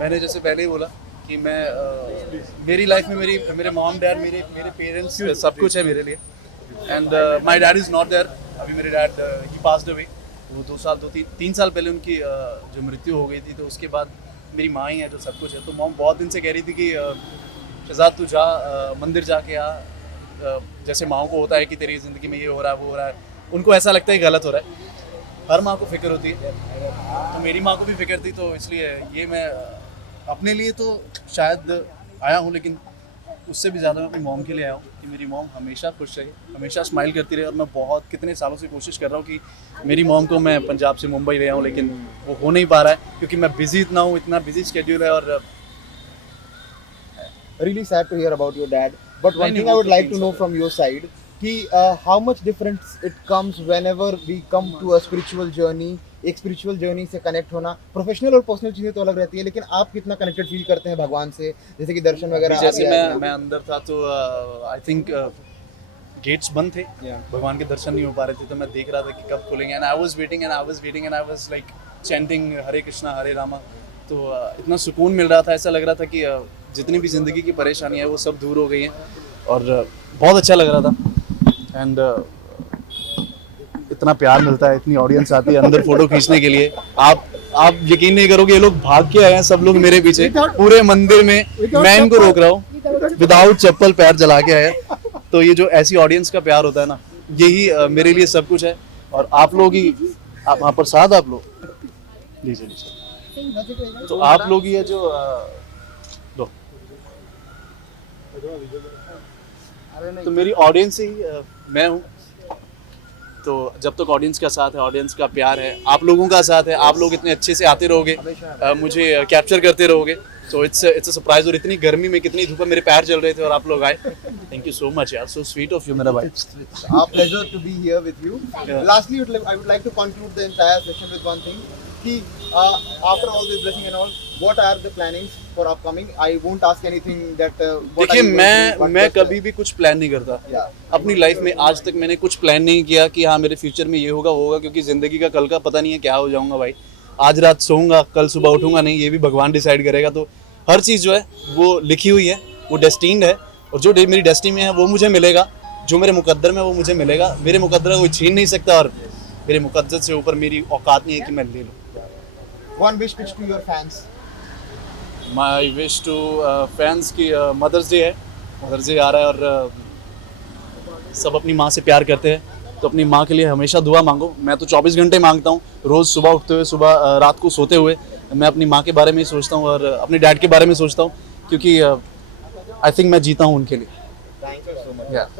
मैंने जैसे पहले ही बोला कि मैं मेरी लाइफ में मेरे मॉम डैड मेरे पेरेंट्स सब कुछ है मेरे लिए। And my dad is not there. अभी मेरे डैड ही पास्ड अवे। वो 3 साल पहले उनकी जो मृत्यु हो गई थी, तो उसके बाद मेरी माँ ही है जो सब कुछ है। तो मॉम बहुत दिन से कह रही थी कि शहजाद तू जा, मंदिर जाके आ। जैसे माँओं को होता है कि तेरी ज़िंदगी में ये हो रहा है वो हो रहा है, उनको ऐसा लगता है गलत हो रहा है। हर माँ को फिक्र होती है, तो मेरी माँ को भी फिक्र थी। तो इसलिए ये मैं अपने लिए तो शायद आया हूँ, लेकिन उससे भी ज़्यादा मैं अपनी मॉम के लिए आया हूँ कि मेरी मॉम हमेशा खुश रहे, हमेशा स्माइल करती रहे। और मैं बहुत कितने सालों से कोशिश कर रहा हूँ कि मेरी मॉम को मैं पंजाब से मुंबई ले आऊँ, लेकिन वो हो नहीं पा रहा है क्योंकि मैं बिजी इतना हूँ, इतना बिजी शेड्यूल है। और Really sad to hear about your dad. But one thing I would like to know from your side कि how much difference it comes whenever we come to a spiritual journey. एक spiritual journey से connect होना, professional और personal चीज़ें तो अलग रहती है, लेकिन आप कितना कनेक्टेड फील करते हैं भगवान से, जैसे कि दर्शन वगैरह? जैसे मैं अंदर था तो आई थिंक गेट्स बंद थे, भगवान के दर्शन नहीं हो पा रहे थे। तो मैं देख रहा था कि कब खुलेंगे। And I was waiting and I was like chanting Hare Krishna Hare Rama. तो इतना सुकून मिल रहा था, ऐसा लग रहा था कि जितनी भी ज़िंदगी की परेशानी है वो सब दूर हो गई हैं। और बहुत अच्छा लग रहा था। एंड इतना प्यार मिलता है, इतनी ऑडियंस आती है अंदर फोटो खींचने के लिए। आप यकीन नहीं करोगे, ये लोग भाग के आए हैं सब लोग मेरे पीछे पूरे मंदिर में। मैं इनको रोक रहा हूँ, विदाउट चप्पल पैर जला के आए। तो ये जो ऐसी ऑडियंस का प्यार होता है ना, यही मेरे लिए सब कुछ है। और आप लोग ही, आप वहाँ पर साथ आप लोग लीजिए, तो आप लोग ही है जो लो। तो मेरी ऑडियंस ही मैं हूँ। तो जब तक ऑडियंस का साथ है, ऑडियंस का प्यार है, आप लोगों का साथ है, आप लोग इतने अच्छे से आते रहोगे, मुझे कैप्चर करते रहोगे, सो इट्स अ सरप्राइज। और इतनी गर्मी में, कितनी धूप में मेरे पैर जल रहे थे और आप लोग आए। थैंक यू सो मच यार, सो स्वीट ऑफ यू मेरा भाई। Our pleasure to be here with you. Lastly, I would like to conclude the entire session with one thing. कि after all this blessing and all, what are the plannings for upcoming? I won't ask anything that. देखिए, मैं कभी भी कुछ plan नहीं करता अपनी life में। आज तक मैंने कुछ प्लान नहीं किया कि हाँ मेरे फ्यूचर में ये होगा वो होगा, क्योंकि ज़िंदगी का कल का पता नहीं है क्या हो जाऊंगा भाई। आज रात सोऊंगा, कल सुबह उठूंगा नहीं, ये भी भगवान डिसाइड करेगा। तो हर चीज़ जो है वो लिखी हुई है, वो डेस्टिन्ड है। और जो मेरी डेस्टिनी में है वो मुझे मिलेगा, जो मेरे मुकद्दर में वो मुझे मिलेगा। मेरे मुकद्दर कोई छीन नहीं सकता, और मेरे मुकद्दर से ऊपर मेरी औकात नहीं है कि मैं ले लूँ। One wish pitch to your fans. My wish to fans की मदर्स डे है, मदर्स डे आ रहा है। और सब अपनी माँ से प्यार करते हैं, तो अपनी माँ के लिए हमेशा दुआ मांगो। मैं तो 24 घंटे मांगता हूँ, रोज़ सुबह उठते हुए, सुबह रात को सोते हुए मैं अपनी माँ के बारे में ही सोचता हूँ और अपने डैड के बारे में सोचता हूँ, क्योंकि आई थिंक मैं जीता हूँ उनके लिए। Thank you so much. Yeah.